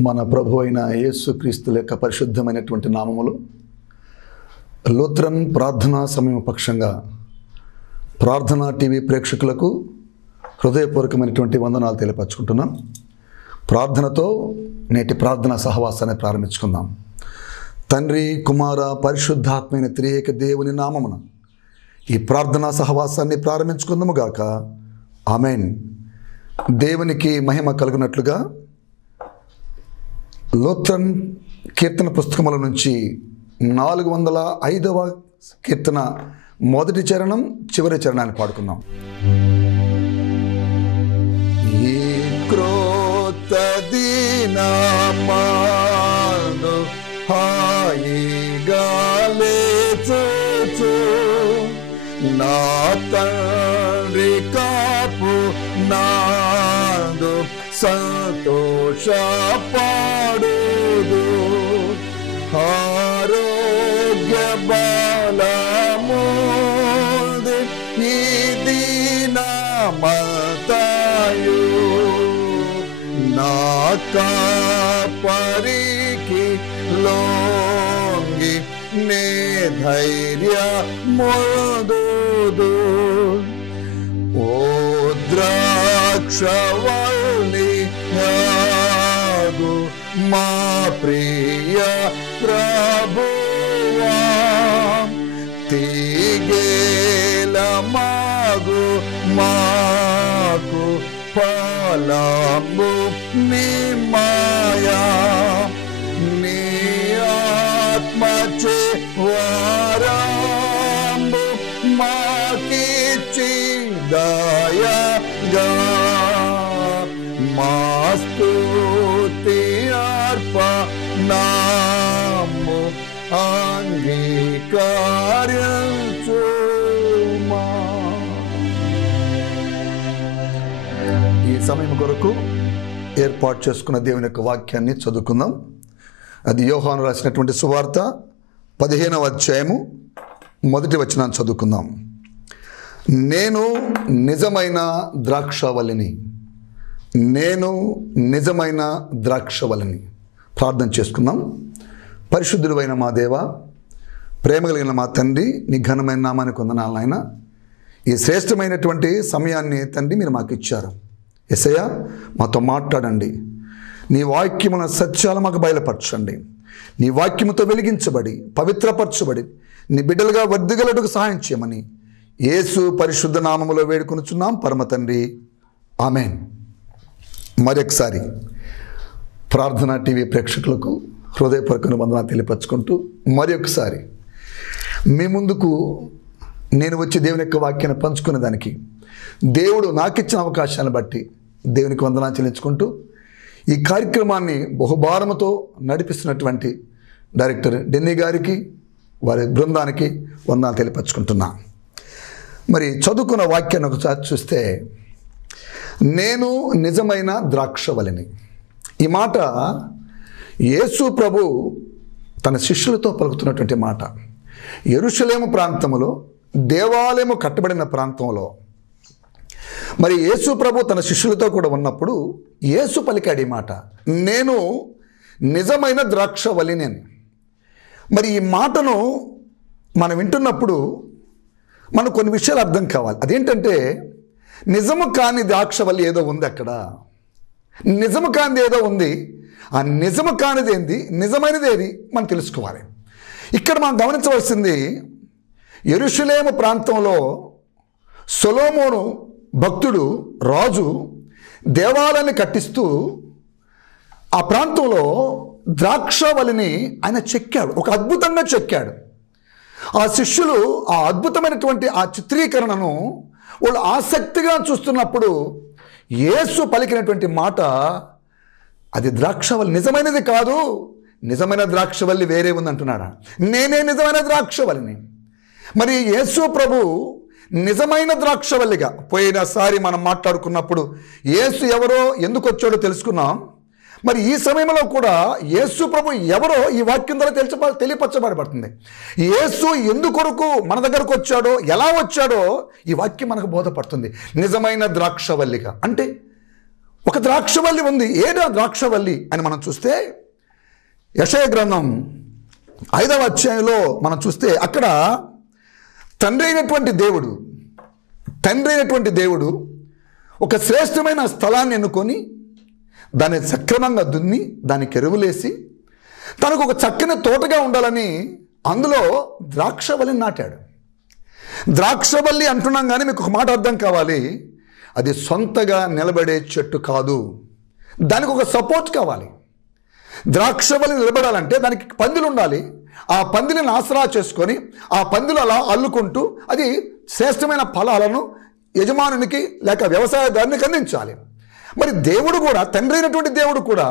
మన ప్రభు అయిన యేసుక్రీస్తు యొక్క పరిశుద్ధమైనటువంటి నామములో లూథరన్ ప్రార్థనా సమయం పక్షంగా ప్రార్థనా టీవీ ప్రేక్షకులకు హృదయపూర్వకమైనటువంటి వందనాలు తెలియపరచుకుంటున్నాం. ప్రార్థనతో నేటి ప్రార్థనా సహవాసాన్ని ప్రారంభించుకుందాం. తండ్రి, కుమార, పరిశుద్ధాత్మైన త్రియేక దేవుని నామమున ఈ ప్రార్థనా సహవాసాన్ని ప్రారంభించుకుందాము గాక. ఆమెన్. దేవునికి మహిమ కలుగునట్లుగా లూథరన్ కీర్తన పుస్తకముల నుంచి 405వ కీర్తన మొదటి చరణం చివరి చరణాన్ని పాడుకుందాం. ఈ క్రోత దినమందు హాయిగా లేచుచు నా తండ్రి కాపు నాదు సంతోషపడుదు. ఆరోగ్య బలముంది ఈ దినమంతయు నా కాపరికి లొంగి నే ధైర్యముందుదు. ఓ ద్రాక్షవల్లి యాగు మా ప్రియ ప్రభువా, తీగేల మాగు మాకు ఫలము నిమాయా, నీ ఆత్మచే వారంబు మాకిచ్చి దయగా మా స్తుతి అర్పణము అంగీకరించుమా. ఈ సమయం కొరకు ఏర్పాటు చేసుకున్న దేవుని యొక్క వాక్యాన్ని చదువుకుందాం. అది యోహాను రాసినటువంటి సువార్త 15వ అధ్యాయము మొదటి వచనాన్ని చదువుకుందాం. నేను నిజమైన ద్రాక్షవల్లిని, నేను నిజమైన ద్రాక్షవల్లిని. ప్రార్థన చేసుకుందాం. పరిశుద్ధుడైన మా దేవ, ప్రేమ కలిగిన మా తండ్రి, నీ ఘనమైన నామానికి వందనాలు నాయన. ఈ శ్రేష్టమైనటువంటి సమయాన్ని తండ్రి మీరు మాకు ఇచ్చారు. యేసయ్య, మాతో మాట్లాడండి. నీ వాక్యమున సత్యాలు మాకు బయలుపరచండి. నీ వాక్యముతో వెలిగించబడి పవిత్రపరచబడి నీ బిడ్డలుగా వర్ధిగలుటకు సహాయం చేయమని యేసు పరిశుద్ధ నామములో వేడుకొనుచున్నాం పరమ తండ్రి. ఆమెన్. మరొకసారి ప్రార్థనా టీవీ ప్రేక్షకులకు హృదయపూర్వక వందనాలు తెలియపరచుకుంటూ మరొకసారి మీ ముందుకు నేను వచ్చి దేవుని యొక్క వాక్యాన్ని పంచుకునే దానికి దేవుడు నాకు ఇచ్చిన అవకాశాన్ని బట్టి దేవునికి వందనాలు చెల్లించుకుంటూ ఈ కార్యక్రమాన్ని బహుభారముతో నడిపిస్తున్నటువంటి డైరెక్టర్ డెన్నీ గారికి, వారి బృందానికి వందనాలు తెలియపరచుకుంటున్నా. మరి చదువుకున్న వాక్యాన్ని ఒకసారి చూస్తే, నేను నిజమైన ద్రాక్షవల్లిని. ఈ మాట యేసు ప్రభు తన శిష్యులతో పలుకుతున్నటువంటి మాట. యెరూషలేము ప్రాంతంలో, దేవాలయము కట్టబడిన ప్రాంతంలో మరి యేసు ప్రభు తన శిష్యులతో కూడా ఉన్నప్పుడు యేసు పలికాడు ఈ మాట, నేను నిజమైన ద్రాక్షవల్లిని అని. మరి ఈ మాటను మనం వింటున్నప్పుడు మనకు కొన్ని విషయాలు అర్థం కావాలి. అదేంటంటే, నిజము కాని ద్రాక్షవల్లి ఏదో ఉంది అక్కడ. నిజము కానిది ఏదో ఉంది. ఆ నిజము కానిది ఏంది, నిజమైనది ఏది మనం తెలుసుకోవాలి. ఇక్కడ మనం గమనించవలసింది, యెరూషలేము ప్రాంతంలో సొలొమోను భక్తుడు, రాజు దేవాలయాన్ని కట్టిస్తూ ఆ ప్రాంతంలో ద్రాక్షవల్లిని ఆయన చెక్కాడు. ఒక అద్భుతంగా చెక్కాడు. ఆ శిష్యులు ఆ అద్భుతమైనటువంటి ఆ చిత్రీకరణను వాళ్ళు ఆసక్తిగా చూస్తున్నప్పుడు యేసు పలికినటువంటి మాట, అది ద్రాక్షవల్లి నిజమైనది కాదు, నిజమైన ద్రాక్షవల్లి వేరే ఉంది అంటున్నాడా. నేనే నిజమైన ద్రాక్షవల్లిని. మరి యేసు ప్రభు నిజమైన ద్రాక్షవల్లిగా, పోయినసారి మనం మాట్లాడుకున్నప్పుడు యేసు ఎవరో ఎందుకు వచ్చాడో తెలుసుకున్నాం. మరి ఈ సమయంలో కూడా యేసు ప్రభు ఎవరో ఈ వాక్యం ద్వారా తెలియపరచబడబడుతుంది. యేసు ఎందుకొరకు మన దగ్గరకు వచ్చాడో, ఎలా వచ్చాడో ఈ వాక్యం మనకు బోధపడుతుంది. నిజమైన ద్రాక్షవల్లిగా అంటే ఒక ద్రాక్షవల్లి ఉంది. ఏడా ద్రాక్షవల్లి అని మనం చూస్తే యెషయా గ్రంథం 5వ అధ్యాయంలో మనం చూస్తే అక్కడ తండ్రి అయినటువంటి దేవుడు ఒక శ్రేష్టమైన స్థలాన్ని ఎన్నుకొని దాన్ని సక్రమంగా దున్ని దానికి ఎరువులేసి తనకు ఒక చక్కని తోటగా ఉండాలని అందులో ద్రాక్షవల్లిని నాటాడు. ద్రాక్షవల్లి అంటున్నాం కానీ మీకు ఒక మాట అర్థం కావాలి, అది సొంతగా నిలబడే చెట్టు కాదు, దానికి ఒక సపోర్ట్ కావాలి. ద్రాక్షవల్లి నిలబడాలంటే దానికి పందిలు ఉండాలి. ఆ పందిని ఆసరా చేసుకొని ఆ పందిలు అలా అల్లుకుంటూ అది శ్రేష్టమైన ఫలాలను యజమానునికి లేక వ్యవసాయదారునికి అందించాలి. మరి దేవుడు కూడా, తండ్రి అయినటువంటి దేవుడు కూడా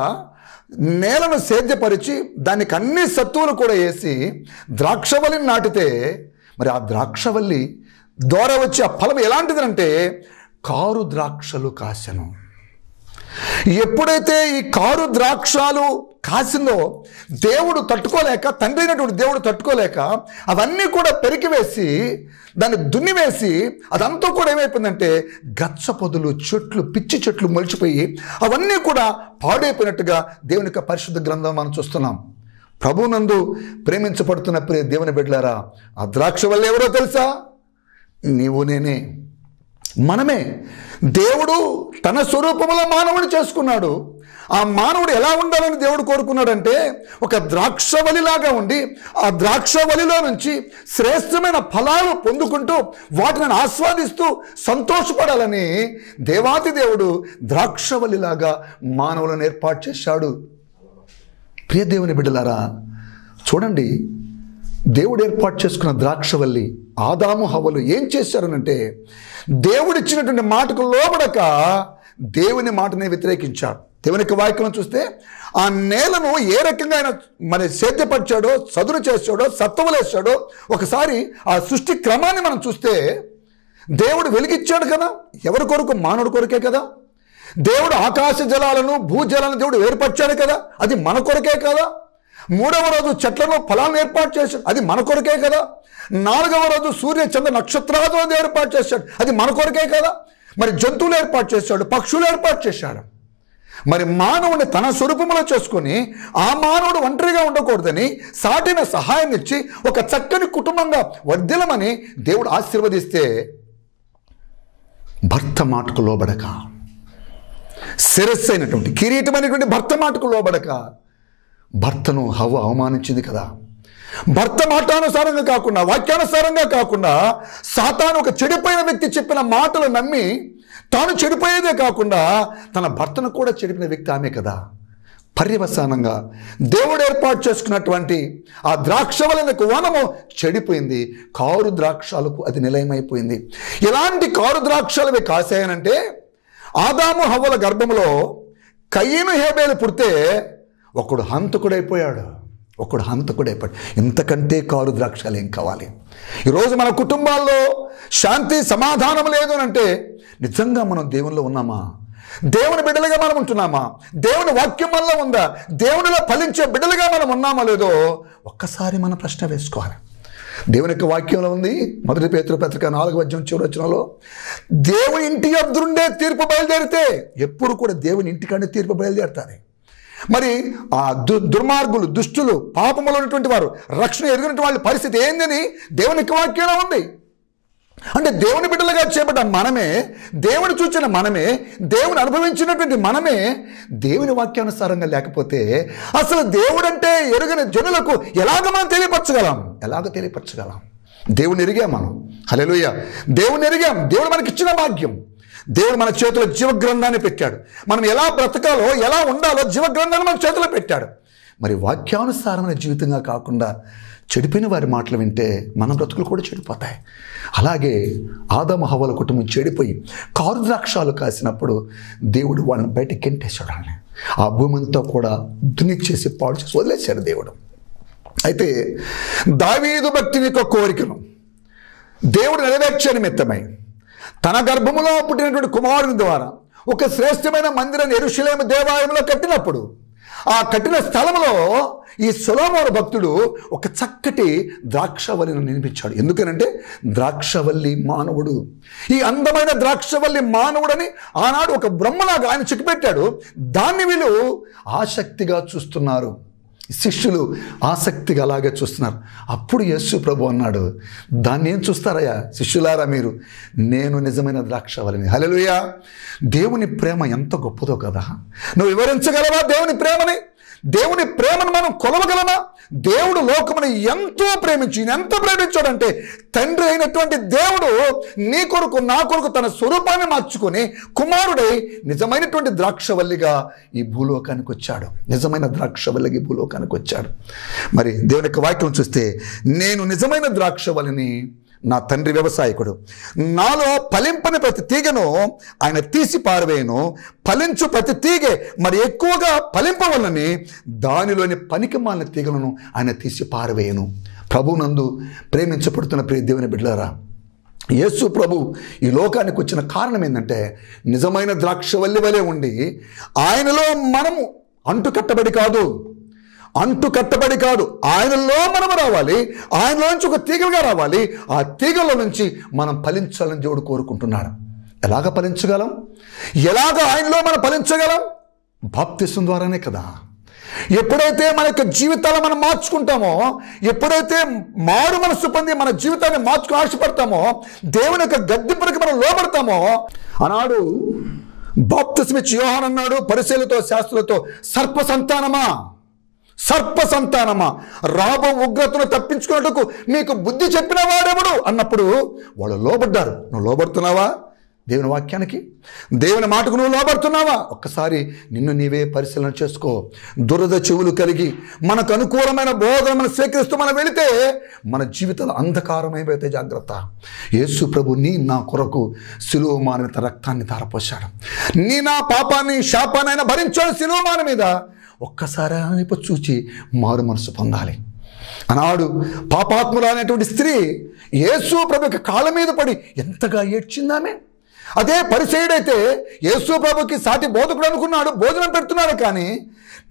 నేలను సేద్యపరిచి దానికి అన్ని సత్తువులు కూడా వేసి ద్రాక్షవల్లిని నాటితే మరి ఆ ద్రాక్షవల్లి ద్వారా వచ్చే ఆ ఫలం ఎలాంటిదంటే కారు ద్రాక్షలు కాసెను. ఎప్పుడైతే ఈ కారు ద్రాక్షాలు కాసిందో దేవుడు తట్టుకోలేక, తండ్రి అయినటువంటి దేవుడు తట్టుకోలేక అవన్నీ కూడా పెరికివేసి దాన్ని దున్నివేసి అదంతా కూడా ఏమైపోయిందంటే గచ్చ పొదలు, చెట్లు, పిచ్చి చెట్లు మొలిచిపోయి అవన్నీ కూడా పాడైపోయినట్టుగా దేవుని యొక్క పరిశుద్ధ గ్రంథం మనం చూస్తున్నాం. ప్రభువునందు ప్రేమించబడుతున్న ప్రియ దేవుని బిడ్డలారా, ఆ ద్రాక్షవల్లి ఎవరో తెలుసా? నీవు నేనే, మనమే. దేవుడు తన స్వరూపంలో మానవుని చేసుకున్నాడు. ఆ మానవుడు ఎలా ఉండాలని దేవుడు కోరుకున్నాడంటే ఒక ద్రాక్షవల్లిలాగా ఉండి ఆ ద్రాక్షవల్లిలో నుంచి శ్రేష్టమైన ఫలాలు పొందుకుంటూ వాటిని ఆస్వాదిస్తూ సంతోషపడాలని దేవాతి దేవుడు ద్రాక్షవల్లిలాగా మానవులను ఏర్పాటు చేశాడు. ప్రియ దేవుని బిడ్డలారా, చూడండి, దేవుడు ఏర్పాటు చేసుకున్న ద్రాక్షవల్లి ఆదాము హవ్వలు ఏం చేశారనంటే దేవుడిచ్చినటువంటి మాటకు లోబడక దేవుని మాటని వ్యతిరేకించాడు. దేవుని యొక్క వాక్యం చూస్తే ఆ నేలను ఏ రకంగా ఆయన మరి సేద్యపరిచాడో, చదును చేశాడో, సత్తువలేసాడో ఒకసారి ఆ సృష్టి క్రమాన్ని మనం చూస్తే దేవుడు వెలిగిచ్చాడు కదా, ఎవరి కొరకు? మానవుడి కొరకే కదా. దేవుడు ఆకాశ జలాలను, భూజలాలను దేవుడు ఏర్పరిచాడు కదా, అది మన కొరకే కదా. 3వ రోజు చెట్లను ఫలాలను ఏర్పాటు చేశాడు, అది మన కొరకే కదా. 4వ రోజు సూర్య చంద్ర నక్షత్రాలను ఏర్పాటు చేశాడు, అది మన కొరకే కదా. మరి జంతువులు ఏర్పాటు చేశాడు, పక్షులు ఏర్పాటు చేశాడు. మరి మానవుని తన స్వరూపంలో చేసుకొని ఆ మానవుడు ఒంటరిగా ఉండకూడదని సాటిన సహాయం ఇచ్చి ఒక చక్కని కుటుంబంగా వర్ధిల్లమని దేవుడు ఆశీర్వదిస్తే భర్త మాటకు లోబడక, శిరస్సు అయినటువంటి కిరీటమైనటువంటి భర్త మాటకు లోబడక భర్తను హవ్వ అవమానించింది కదా. భర్త మాటానుసారంగా కాకుండా, వాక్యానుసారంగా కాకుండా సాతాను ఒక చెడిపోయిన వ్యక్తి చెప్పిన మాటలు నమ్మి తాను చెడిపోయేదే కాకుండా తన భర్తను కూడా చెడిపిన వ్యక్తి ఆమె కదా. పర్యవసానంగా దేవుడు ఏర్పాటు చేసుకున్నటువంటి ఆ ద్రాక్షవల్లికి వనము చెడిపోయింది, కారు ద్రాక్షాలకు అది నిలయమైపోయింది. ఎలాంటి కారు ద్రాక్షాలు అవి కాసాయనంటే ఆదాము హవ్వల గర్భంలో కయీను హేబేలు పుడితే ఒకడు హంతకుడైపోయాడు. ఇంతకంటే కారు ద్రాక్షాలు ఏం కావాలి? ఈరోజు మన కుటుంబాల్లో శాంతి సమాధానం లేదు అంటే నిజంగా మనం దేవునిలో ఉన్నామా? దేవుని బిడ్డలుగా మనం ఉంటున్నామా? దేవుని వాక్యం వల్ల ఉందా? దేవునిలో ఫలించే బిడ్డలుగా మనం ఉన్నామా లేదో ఒక్కసారి మనం ప్రశ్న వేసుకోవాలి. దేవుని యొక్క వాక్యంలో ఉంది, 1 పేతురు పత్రిక 4వ అధ్యాయం చివరి వచనంలో, దేవుని ఇంటి యొద్దుండే తీర్పు బయలుదేరితే, ఎప్పుడు కూడా దేవుని ఇంటికంటే తీర్పు బయలుదేరుతారు. మరి ఆ దుర్మార్గులు, దుష్టులు, పాపములో ఉన్నటువంటి వారు, రక్షణ ఎరిగినటువంటి వాళ్ళ పరిస్థితి ఏందని దేవుని యొక్క వాక్యంలో ఉంది. అంటే దేవుని బిడ్డలుగా చేపట్ట మనమే, దేవుని చూచిన మనమే, దేవుని అనుభవించినటువంటి మనమే దేవుని వాక్యానుసారంగా లేకపోతే అసలు దేవుడంటే ఎరుగని జనులకు ఎలాగ మనం తెలియపరచగలం? దేవుని ఎరిగాం మనం. హల్లెలూయా. దేవుని ఎరిగాం. దేవుడు మనకి ఇచ్చిన భాగ్యం. దేవుడు మన చేతిలో జీవగ్రంథాన్ని పెట్టాడు. మనం ఎలా బ్రతకాలో, ఎలా ఉండాలో జీవగ్రంథాన్ని మన చేతిలో పెట్టాడు. మరి వాక్యానుసారమైన జీవితంగా కాకుండా చెడిపోయిన వారి మాటలు వింటే మన బ్రతుకులు కూడా చెడిపోతాయి. అలాగే ఆదాము హవ్వల కుటుంబం చెడిపోయి కారు ద్రాక్షాలు కాసినప్పుడు దేవుడు వాళ్ళని బయట కెంటేశాడు. ఆ భూమి అంతా కూడా దున్నిచ్చేసి పాడు చేసి వదిలేశాడు దేవుడు. అయితే దావీదు భక్తుని యొక్క కోరికను దేవుడు నెరవేర్చే నిమిత్తమై తన గర్భములో పుట్టినటువంటి కుమారుని ద్వారా ఒక శ్రేష్టమైన మందిరాన్ని యెరూషలేము దేవాలయంలో కట్టినప్పుడు ఆ కట్టిన స్థలంలో ఈ సొలొమోను భక్తుడు ఒక చక్కటి ద్రాక్షవల్లిని నిర్మించాడు. ఎందుకనంటే ద్రాక్షవల్లి మానవుడు, ఈ అందమైన ద్రాక్షవల్లి మానవుడని ఆనాడు ఒక బ్రహ్మలాగా ఆయన చెక్కిపెట్టాడు. దాన్ని వీళ్ళు ఆసక్తిగా చూస్తున్నారు, శిష్యులు ఆసక్తిగా అలాగే చూస్తున్నారు. అప్పుడు యేసు ప్రభు అన్నాడు, దాన్ని ఏం చూస్తారయ్యా శిష్యులారా మీరు, నేను నిజమైన ద్రాక్షవల్లిని. హల్లెలూయా. దేవుని ప్రేమ ఎంత గొప్పదో కదా. నువ్వు వివరించగలవా దేవుని ప్రేమని? దేవుని ప్రేమను మనం కొలవగలమా? దేవుడు లోకమును ఎంతో ఎంత ప్రేమించాడంటే, తండ్రి అయినటువంటి దేవుడు నీ కొరకు నా కొరకు తన స్వరూపాన్ని మార్చుకొని కుమారుడై నిజమైనటువంటి ద్రాక్షవల్లిగా ఈ భూలోకానికి వచ్చాడు. నిజమైన ద్రాక్షవల్లిగా ఈ భూలోకానికి వచ్చాడు. మరి దేవుని యొక్క వాక్యం చూస్తే, నేను నిజమైన ద్రాక్షవల్లిని, నా తండ్రి వ్యవసాయకుడు, నాలో ఫలింపని ప్రతి తీగను ఆయన తీసి పారవేయను, ఫలించు ప్రతి తీగె మరి ఎక్కువగా ఫలింపవలని దానిలోని పనికిమాలిన తీగలను ఆయన తీసి పారవేయను. ప్రభునందు ప్రేమించబడుతున్న ప్రియ దేవుని బిడ్డలారా, యేసు ప్రభు ఈ లోకానికి వచ్చిన కారణం ఏంటంటే, నిజమైన ద్రాక్షవల్లి వలె ఉండి ఆయనలో మనము అంటుకట్టబడి కాదు, ఆయనలో మనము రావాలి, ఆయనలో నుంచి ఒక తీగలుగా రావాలి. ఆ తీగల నుంచి మనం ఫలించాలని దేవుడు కోరుకుంటున్నాడు. ఎలాగ ఫలించగలం? ఎలాగ ఆయనలో మనం ఫలించగలం? బాప్తిసం ద్వారానే కదా. ఎప్పుడైతే మన యొక్క జీవితాలను మనం మార్చుకుంటామో, ఎప్పుడైతే మారు మనసు పొంది మన జీవితాన్ని మార్చుకుని ఆశపడతామో, దేవుని యొక్క గద్దింపులకు మనం లోబడతామో, ఆనాడు బాప్తిసం ఇచ్చి యోహాను అన్నాడు పరిసయ్యులతో శాస్త్రులతో, సర్ప సంతానమా రాబో ఉగ్రతను తప్పించుకున్నట్టుకు మీకు బుద్ధి చెప్పిన వాడెవడు అన్నప్పుడు వాళ్ళు లోబడ్డారు. నువ్వు లోబడుతున్నావా దేవుని వాక్యానికి? దేవుని మాటకు నువ్వు లోబడుతున్నావా? ఒక్కసారి నిన్ను నీవే పరిశీలన చేసుకో. దురద చెవులు కలిగి మనకు అనుకూలమైన బోధన మనం స్వీకరిస్తూ మనం వెళితే మన జీవితాలు అంధకారమైపోతే జాగ్రత్త. యేసు ప్రభు నా కొరకు సిలువ మాన మీద రక్తాన్ని ధారపోశాడు. నా పాపాన్ని శాపాన్ని ఆయన భరించాడు సిలువ మాన మీద. ఒక్కసారి ఆయన చూచి మారు మనసు పొందాలి. ఆనాడు పాపాత్ములు అనేటువంటి స్త్రీ యేసు ప్రభు యొక్క కాళ్ళ మీద పడి ఎంతగా ఏడ్చిందామే. అదే పరిసయ్యుడైతే యేసు ప్రభుకి సాటి బోధకుడు అనుకున్నాడు, భోజనం పెడుతున్నాడు, కానీ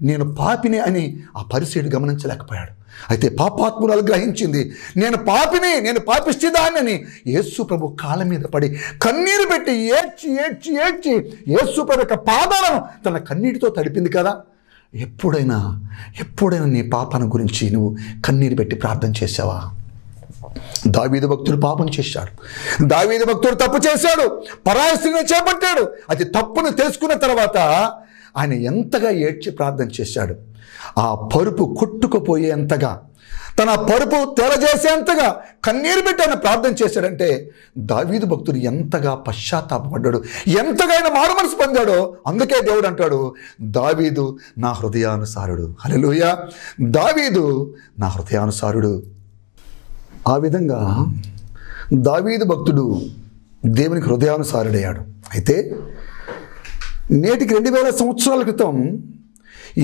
నేను పాపిని అని ఆ పరిసయ్యుడు గమనించలేకపోయాడు. అయితే పాపాత్మురాలు గ్రహించింది, నేను పాపిని, నేను పాపిష్టిదాన్ని అని యేసు ప్రభు కాళ్ళ మీద పడి కన్నీరు పెట్టి ఏడ్చి యేసు ప్రభు యొక్క పాదాలను తన కన్నీటితో తడిపింది కదా. ఎప్పుడైనా నీ పాపాన్ని గురించి నువ్వు కన్నీరు పెట్టి ప్రార్థన చేసావా? దావీదు భక్తుడు పాపం చేశాడు, దావీదు భక్తుడు తప్పు చేశాడు, పరాయి స్త్రీని చేపట్టాడు. అది తప్పును తెలుసుకున్న తర్వాత ఆయన ఎంతగా ఏడ్చి ప్రార్థన చేశాడు. ఆ పరుపు కొట్టుకుపోయేంతగా, తన పరుపు తెరజేసేంతగా కన్నీరు పెట్టి ఆయన ప్రార్థన చేశాడంటే దావీదు భక్తుడు ఎంతగా పశ్చాత్తాపడ్డాడు, ఎంతగా ఆయన మారు మనసు పొందాడో. అందుకే దేవుడు అంటాడు, దావీదు నా హృదయానుసారుడు. హల్లెలూయా. దావీదు నా హృదయానుసారుడు. ఆ విధంగా దావీదు భక్తుడు దేవునికి హృదయానుసారుడయ్యాడు. అయితే నేటికి 2000 సంవత్సరాల క్రితం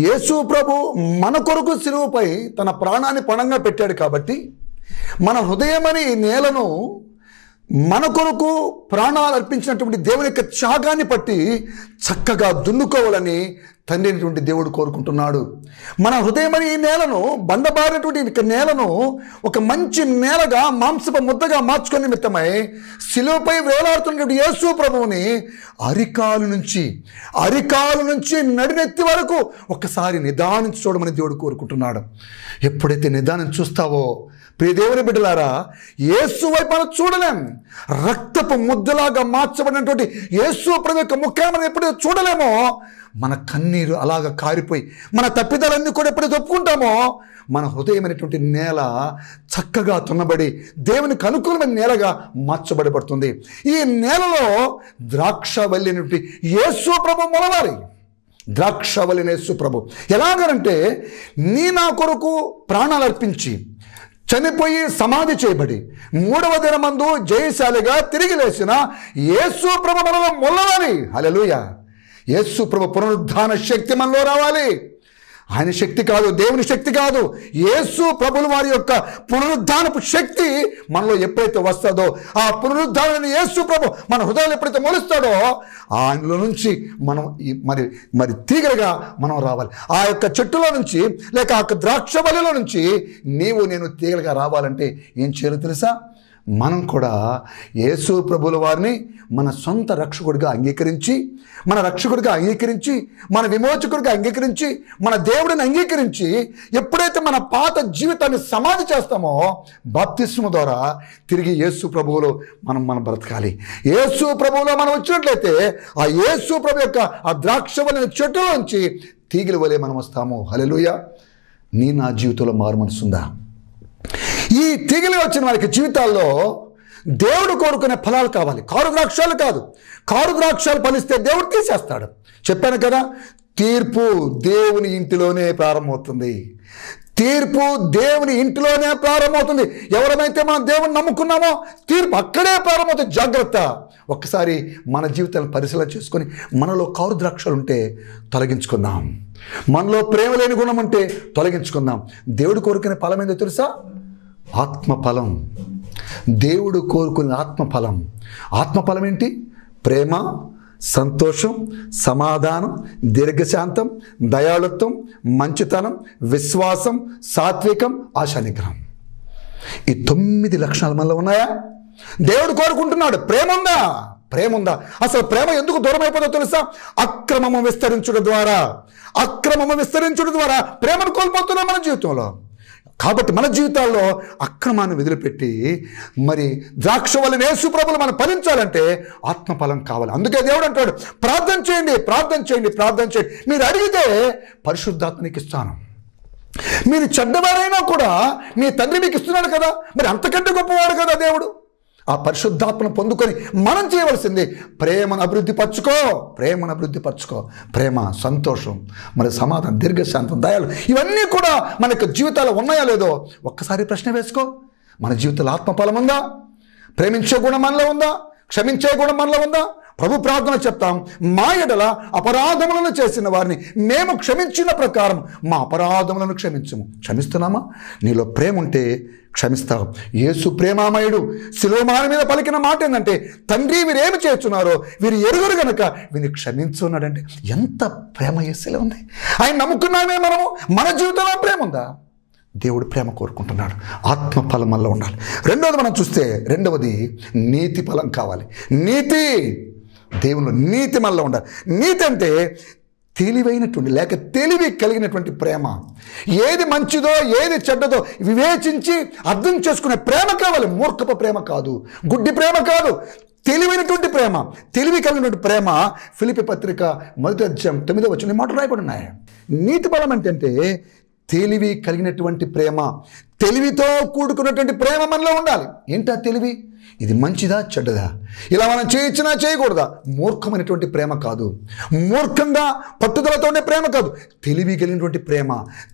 యేసు ప్రభు మన కొరకు సిలువపై తన ప్రాణాన్ని పణంగా పెట్టాడు కాబట్టి, మన హృదయమని నేలను మన కొరకు ప్రాణాలు అర్పించినటువంటి దేవుని యొక్క త్యాగాన్ని బట్టి చక్కగా దున్నుకోవాలని తండ్రి అయినటువంటి దేవుడు కోరుకుంటున్నాడు. మన హృదయమని ఈ నేలను, బండబారినటువంటి నేలను ఒక మంచి నేలగా, మాంసపు ముద్దగా మార్చుకునే నిమిత్తమై శిలువపై వేలాడుతున్నటువంటి యేసు ప్రభువుని అరికాలు నుంచి నడినెత్తి వరకు ఒక్కసారి నిదానించి చూడమని దేవుడు కోరుకుంటున్నాడు. ఎప్పుడైతే నిదానం చూస్తావో ప్రియ దేవుని బిడ్డలారా, యేసు వైపు మనం చూడలేం. రక్తపు ముద్దలాగా మార్చబడినటువంటి యేసు ప్రభు యొక్క ముఖాన్ని మనం ఎప్పుడైతే చూడలేమో, మన కన్నీరు అలాగా కారిపోయి మన తప్పిదాలన్నీ కూడా ఎప్పుడైతే ఒప్పుకుంటామో, మన హృదయమైనటువంటి నేల చక్కగా తున్నబడి దేవునికి అనుకూలమైన నేలగా మార్చబడబడుతుంది. ఈ నేలలో ద్రాక్షవల్లి నుండి యేసు ప్రభు మొలవాలి. ద్రాక్షవల్లిని యేసు ప్రభు ఎలాగనంటే, నా కొరకు ప్రాణాలు అర్పించి చనిపోయి సమాధి చేయబడి 3వ దినమందు జయశాలిగా తిరిగి లేచిన యేసు ప్రభు మనలో మొలవాలి. హల్లెలూయా. యేసు ప్రభు పునరుద్ధాన శక్తి మనలో రావాలి. ఆయన శక్తి కాదు, దేవుని శక్తి కాదు, యేసు ప్రభుల వారి యొక్క పునరుద్ధానపు శక్తి మనలో ఎప్పుడైతే వస్తుందో, ఆ పునరుద్ధానాన్ని యేసు ప్రభు మన హృదయాలు ఎప్పుడైతే మొలుస్తాడో, ఆయనలో నుంచి మనం మరి తీగలుగా మనం రావాలి. ఆ యొక్క చెట్టులో నుంచి లేక ఆ యొక్క ద్రాక్ష వల్లిలో నుంచి నీవు నేను తీగలుగా రావాలంటే ఏం చేయాలో తెలుసా? మనం కూడా యేసు ప్రభుల వారిని మన సొంత రక్షకుడిగా అంగీకరించి, మన విమోచకుడిగా అంగీకరించి, మన దేవుడిని అంగీకరించి ఎప్పుడైతే మన పాత జీవితాన్ని సమాధి చేస్తామో, బాప్తిస్మం ద్వారా తిరిగి యేసు ప్రభువులో మనం బ్రతకాలి. యేసు ప్రభువులో మనం వచ్చినట్లయితే ఆ యేసు ప్రభు యొక్క ఆ ద్రాక్ష వల్లి చెట్టులోంచి తీగల వలె మనం వస్తాము. హల్లెలూయా. నా జీవితంలో మారు మనసుందా? ఈ తీగలు వచ్చిన వారికి జీవితాల్లో దేవుడు కోరుకునే ఫలాలు కావాలి, కారు ద్రాక్షాలు కాదు. కారు ద్రాక్షాలు ఫలిస్తే దేవుడు తీసేస్తాడు. చెప్పాను కదా, తీర్పు దేవుని ఇంటిలోనే ప్రారంభమవుతుంది. ఎవరైతే మనం దేవుని నమ్ముకున్నామో తీర్పు అక్కడే ప్రారంభమవుతుంది. జాగ్రత్త. ఒక్కసారి మన జీవితాలను పరిశీలన చేసుకొని మనలో కారు ద్రాక్షాలు ఉంటే తొలగించుకుందాం, మనలో ప్రేమ లేని గుణం ఉంటే తొలగించుకుందాం. దేవుడు కోరుకునే ఫలం ఏందో తెలుసా? ఆత్మఫలం. దేవుడు కోరుకునే ఆత్మఫలం ఏంటి? ప్రేమ, సంతోషం, సమాధానం, దీర్ఘశాంతం, దయాళుత్వం, మంచితనం, విశ్వాసం, సాత్వికం, ఆశానిగ్రహం. ఈ 9 లక్షణాలు మనలో ఉన్నాయా? దేవుడు కోరుకుంటున్నాడు. ప్రేమ ఉందా? అసలు ప్రేమ ఎందుకు దూరం అయిపోతుందో తెలుసా? అక్రమము విస్తరించడం ద్వారా ప్రేమను కోల్పోతున్నాం మన జీవితంలో. కాబట్టి మన జీవితాల్లో అక్రమాన్ని వదిలిపెట్టి మరి ద్రాక్ష వలన యేసు ప్రభువులు మనం ఫలించాలంటే ఆత్మఫలం కావాలి. అందుకే దేవుడు అంటాడు, ప్రార్థన చేయండి. మీరు అడిగితే పరిశుద్ధాత్మనికి ఇస్తాను. మీరు చెడ్డవారైనా కూడా మీ తండ్రి మీకు ఇస్తున్నాడు కదా, మరి అంతకంటే గొప్పవాడు కదా దేవుడు. ఆ పరిశుద్ధాత్మను పొందుకొని మనం చేయవలసింది ప్రేమను అభివృద్ధి పరచుకో. ప్రేమ, సంతోషం, మరి సమాధానం, దీర్ఘశాంతం, దయాలు, ఇవన్నీ కూడా మనకు జీవితాలు ఉన్నాయా లేదో ఒక్కసారి ప్రశ్న వేసుకో. మన జీవితంలో ఆత్మఫలం ఉందా? ప్రేమించే గుణం మనలో ఉందా? క్షమించే గుణం మనలో ఉందా? ప్రభు ప్రార్థన చెప్తాం, మా ఎడల అపరాధములను చేసిన వారిని మేము క్షమించిన ప్రకారం మా అపరాధములను క్షమిస్తున్నామా? నీలో ప్రేమ ఉంటే క్షమిస్తావు. యేసు ప్రేమామయుడు. శిలువ మీద పలికిన మాట ఏంటంటే, తండ్రి వీరేమి చేస్తున్నారో వీరు ఎరుగరు గనక వీరిని క్షమించున్నాడంటే ఎంత ప్రేమ యేసులో ఉంది. ఆయన నమ్ముకున్నామే మనము. మన జీవితంలో ప్రేమ ఉందా? దేవుడు ప్రేమ కోరుకుంటున్నాడు. ఆత్మఫలం వల్ల ఉండాలి. రెండవది మనం చూస్తే, నీతి ఫలం కావాలి. దేవునిలో నీతి మనలో ఉండాలి. నీతి అంటే తెలివైనటువంటి లేక తెలివి కలిగినటువంటి ప్రేమ. ఏది మంచిదో ఏది చెడ్డదో వివేచించి అర్థం చేసుకునే ప్రేమ కావాలి. మూర్ఖపు ప్రేమ కాదు, గుడ్డి ప్రేమ కాదు, తెలివైనటువంటి ప్రేమ, తెలివి కలిగినటువంటి ప్రేమ. ఫిలిప్పీ పత్రిక 1:9 మాటలు రాయబడి ఉన్నాయి. నీతి బలం అంటే తెలివి కలిగినటువంటి ప్రేమ, తెలివితో కూడుకున్నటువంటి ప్రేమ మనలో ఉండాలి. ఏంటా తెలివి? ఇది మంచిదా చెడ్డదా, ఇలా మనం చేయొచ్చునా చేయకూడదా, మూర్ఖమైనటువంటి ప్రేమ కాదు, మూర్ఖంగా పట్టుదలతో ఉండే ప్రేమ కాదు, తెలివి కలిగినటువంటి ప్రేమ,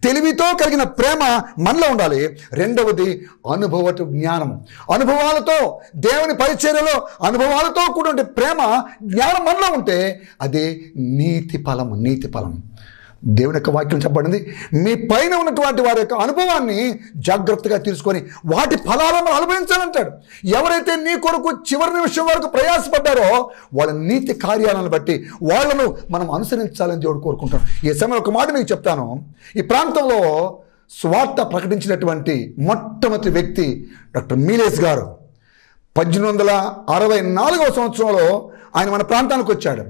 తెలివితో కలిగిన ప్రేమ మనలో ఉండాలి. రెండవది అనుభవటు జ్ఞానం. అనుభవాలతో దేవుని పరిచర్యలో అనుభవాలతో కూడిన ప్రేమ జ్ఞానం మనలో ఉంటే అదే నీతి ఫలం. దేవుని యొక్క వాక్యం చెప్పబడింది, మీ పైన ఉన్నటువంటి వారి యొక్క అనుభవాన్ని జాగ్రత్తగా తీసుకొని వాటి ఫలాలను అనుభవించాలంటాడు. ఎవరైతే నీ కొరకు చివరి నిమిషం వరకు ప్రయాసపడ్డారో వాళ్ళ నీతి కార్యాలను బట్టి వాళ్ళను మనం అనుసరించాలని దేవుడు కోరుకుంటాడు. ఈ సమయంలో ఒక మాట మీకు చెప్తాను. ఈ ప్రాంతంలో స్వార్థ ప్రకటించినటువంటి మొట్టమొదటి వ్యక్తి డాక్టర్ మీలేస్ గారు. 1864వ సంవత్సరంలో ఆయన మన ప్రాంతానికి వచ్చాడు.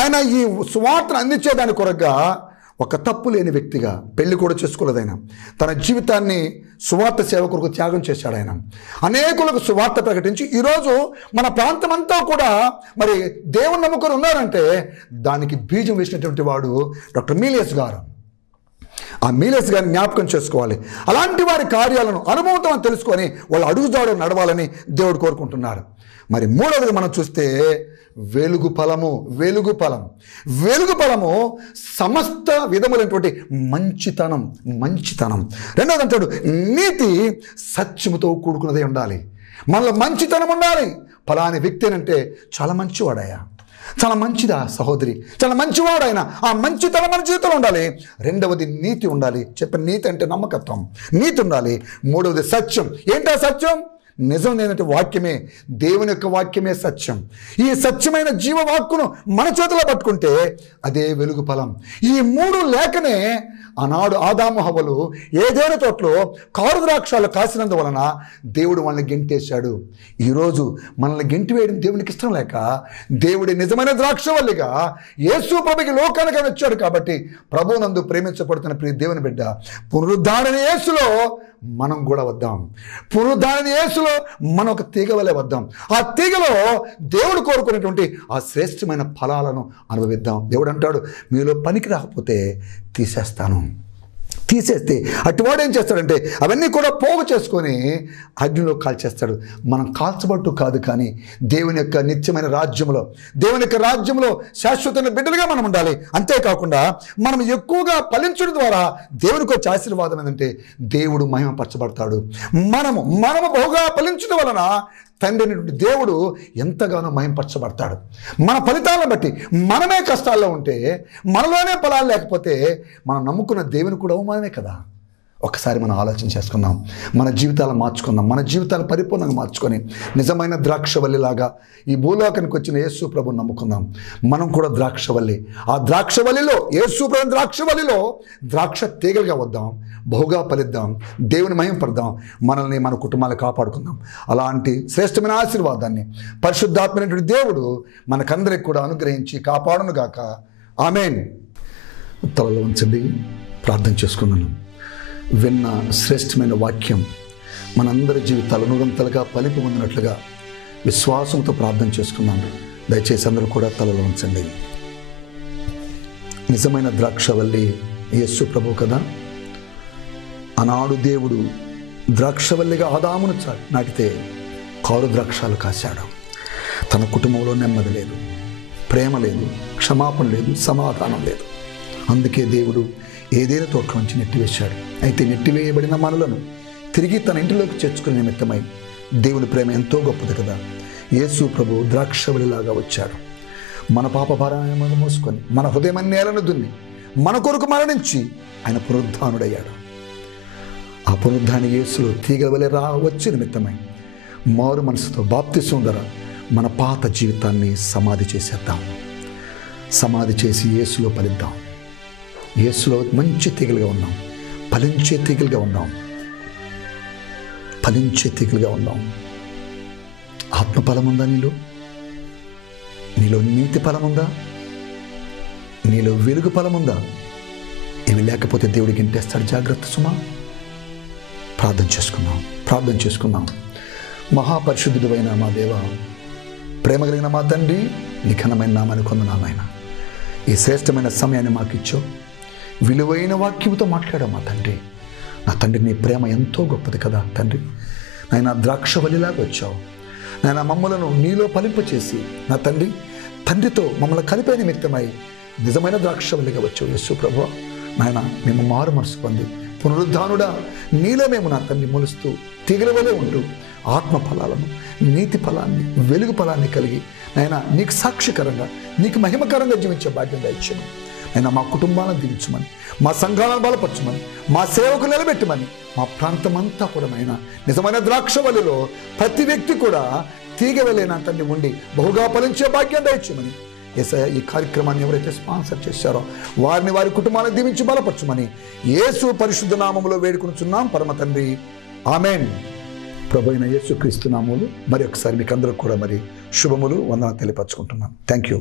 ఆయన ఈ సువార్తను అందించేదాని కొరగా ఒక తప్పు లేని వ్యక్తిగా, పెళ్లి కూడా చేసుకోలేదు ఆయన, తన జీవితాన్ని సువార్త సేవ కొరకు త్యాగం చేశాడు. ఆయన అనేకులకు సువార్త ప్రకటించి ఈరోజు మన ప్రాంతం అంతా కూడా మరి దేవుని నమ్ముకొని ఉన్నారంటే దానికి బీజం వేసినటువంటి వాడు డాక్టర్ మీలేస్ గారు. ఆ మీలేస్ గారిని జ్ఞాపకం చేసుకోవాలి. అలాంటి వారి కార్యాలను అనుభవంతో తెలుసుకొని వాళ్ళ అడుగుజాడలు నడవాలని దేవుడు కోరుకుంటున్నాడు. మరి మూడవది మనం చూస్తే వెలుగు ఫలము సమస్త విధములైనటువంటి మంచితనం. రెండవది అంటాడు నీతి సత్యముతో కూడుకున్నదే ఉండాలి. మనలో మంచితనం ఉండాలి. ఫలాని వ్యక్తి అంటే చాలా మంచివాడయ్యా, చాలా మంచిదా సహోదరి, చాలా మంచివాడు ఆయన. ఆ మంచితనం మన జీవితంలో ఉండాలి. రెండవది నీతి ఉండాలి. చెప్పిన నీతి అంటే నమ్మకత్వం, నీతి ఉండాలి. మూడవది సత్యం. ఏంటా సత్యం? నిజమైనటువంటి వాక్యమే, దేవుని యొక్క వాక్యమే సత్యం. ఈ సత్యమైన జీవవాక్కును మన చేతిలో పట్టుకుంటే అదే వెలుగు ఫలం. ఈ మూడు లేకనే ఆనాడు ఆదాము హవ్వలు ఏదైనా తోటలో కారు ద్రాక్షాలు కాసినందువలన దేవుడు వాళ్ళని గెంటేశాడు. ఈరోజు మనల్ని గెంటి వేయడం దేవునికి ఇష్టం లేక దేవుడి నిజమైన ద్రాక్షవల్లిగా యేసు ప్రభుకి లోకానికి వచ్చాడు. కాబట్టి ప్రభువునందు ప్రేమించబడుతున్న ప్రియ దేవుని బిడ్డ, పునరుద్ధారణ యేసులో మనం కూడా వద్దాం. పునరుద్ధారణ యేసులో మనం ఒక తీగ వలె వద్దాం. ఆ తీగలో దేవుడు కోరుకునేటువంటి ఆ శ్రేష్టమైన ఫలాలను అనుభవిద్దాం. దేవుడు అంటాడు, మీలో పనికి రాకపోతే తీసేస్తాను. తీసేస్తే అటువాడు ఏం చేస్తాడంటే అవన్నీ కూడా పోగు చేసుకొని అగ్నిలో కాల్చేస్తాడు. మనం కాల్చబట్టు కాదు, కానీ దేవుని యొక్క నిత్యమైన రాజ్యంలో, దేవుని యొక్క రాజ్యంలో శాశ్వతమైన బిడ్డలుగా మనం ఉండాలి. అంతేకాకుండా మనం ఎక్కువగా ఫలించడం ద్వారా దేవునికి వచ్చే ఆశీర్వాదం ఏంటంటే దేవుడు మహిమపరచబడతాడు. మనము బహుగా ఫలించడం వలన తండ్రి అయినటువంటి దేవుడు ఎంతగానో మహింపరచబడతాడు. మన ఫలితాలను బట్టి మనమే కష్టాల్లో ఉంటే, మనలోనే ఫలాలు లేకపోతే మనం నమ్ముకున్న దేవుని కూడా అవమానమే కదా. ఒకసారి మనం ఆలోచన చేసుకుందాం, మన జీవితాలు మార్చుకుందాం, మన జీవితాలు పరిపూర్ణంగా మార్చుకొని నిజమైన ద్రాక్షవల్లిలాగా ఈ భూలోకానికి వచ్చిన యేసు ప్రభుని నమ్ముకుందాం. మనం కూడా ద్రాక్షవల్లి, ఆ ద్రాక్షవల్లిలో, యేసు ప్రభు ద్రాక్షవల్లిలో ద్రాక్ష తీగలుగా వద్దాం, బహుగా ఫలిద్దాం, దేవుని మహిమపడదాం, మనల్ని మన కుటుంబాలు కాపాడుకుందాం. అలాంటి శ్రేష్టమైన ఆశీర్వాదాన్ని పరిశుద్ధాత్మైనటువంటి దేవుడు మనకందరికి కూడా అనుగ్రహించి కాపాడునుగాక. ఆమేన్. తలలో ఉంచండి, ప్రార్థన చేసుకున్నాను. విన్న శ్రేష్టమైన వాక్యం మనందరి జీవితాలు నూరంతలుగా ఫలింపు పొందినట్లుగా విశ్వాసంతో ప్రార్థన చేసుకున్నాను. దయచేసి అందరూ కూడా తలలో ఉంచండి. నిజమైన ద్రాక్షవల్లి యేసు ప్రభు కదా. ఆనాడు దేవుడు ద్రాక్షవల్లిగా ఆదామును నాటితే కారు ద్రాక్షాలు కాశాడు. తన కుటుంబంలో నెమ్మది లేదు, ప్రేమ లేదు, క్షమాపణ లేదు, సమాధానం లేదు. అందుకే దేవుడు ఏదైనా తోటలో నుంచి నెట్టివేశాడు. అయితే నెట్టివేయబడిన మనలను తిరిగి తన ఇంటిలోకి చేర్చుకునే నిమిత్తమై దేవుని ప్రేమ ఎంతో గొప్పది కదా. యేసు ప్రభు ద్రాక్షవల్లిలాగా వచ్చాడు. మన పాప భారాన్ని మోసుకొని, మన హృదయం నేలను దున్ని, మన కొరకు మరణించి ఆయన పునరుద్ధానుడయ్యాడు. ఆ పునరుద్ధాని యేసులో తీగల వలె వచ్చే నిమిత్తమై మారు మనసుతో బాప్తిసం ద్వారా మన పాత జీవితాన్ని సమాధి చేసేద్దాం. సమాధి చేసి యేసులో ఫలిద్దాం. యేసులో మంచి తీగలుగా ఉన్నాం, ఫలించే తీగలుగా ఉన్నాం, ఫలించే తీగలుగా ఉన్నాం. ఆత్మఫలం ఉందా నీలో? నీలో నీతి ఫలం ఉందా? నీలో వెలుగు ఫలం ఉందా? ఇవి లేకపోతే దేవుడికి ఇంటేస్తాడు. జాగ్రత్త సుమా. ప్రార్థన చేసుకుందాం. మహాపరిశుద్ధుడైన మా దేవ, ప్రేమ కలిగిన మా తండ్రి, నీ ఘనమైన నామాన్ని కొందనామాయన. ఈ శ్రేష్టమైన సమయాన్ని మాకు ఇచ్చావు. విలువైన వాక్యంతో మాట్లాడావు మా తండ్రి. నా తండ్రి, నీ ప్రేమ ఎంతో గొప్పది కదా తండ్రి. నాయన ద్రాక్షవల్లిలాగా వచ్చావు నాయన, మమ్మలను నీలో ఫలింపచేసి నా తండ్రి, తండ్రితో మమ్మల్ని కలిపే నిమిత్తమై నిజమైన ద్రాక్షవల్లిగా వచ్చావు యేసు ప్రభువా. నాయన, మేము మారు మనసు పొంది పునరుద్ధానుడా నీలో మేము నా తండ్రి మొలుస్తూ తీగల వలె ఉంటూ ఆత్మ ఫలాలను, నీతి ఫలాన్ని, వెలుగు ఫలాన్ని కలిగి నాయన నీకు సాక్షికరంగా, నీకు మహిమకరంగా జీవించే భాగ్యం దయచేయమని అయినా మా కుటుంబాలను దీవించమని, మా సంఘాలను బలపరచమని, మా సేవకు నిలబెట్టమని, మా ప్రాంతమంతా కూడా అయినా నిజమైన ద్రాక్షవల్లిలో ప్రతి వ్యక్తి కూడా తీగ వెళ్ళేనా తండ్రి ఉండి బహుగా ఫలించే భాగ్యం దయచేయమని, యేసయ్య ఈ కార్యక్రమాన్ని ఎవరైతే స్పాన్సర్ చేశారో వారిని, వారి కుటుంబాలను దీవించి బలపరచమని యేసు పరిశుద్ధ నామములో వేడుకొనుచున్నాం పరమ తండ్రి. ఆమేన్. ప్రభువైన యేసుక్రీస్తు నామములో మరి ఒకసారి మీకు అందరూ కూడా మరి శుభములు, వందనాలు తెలియపరచుకుంటున్నాను. Thank you.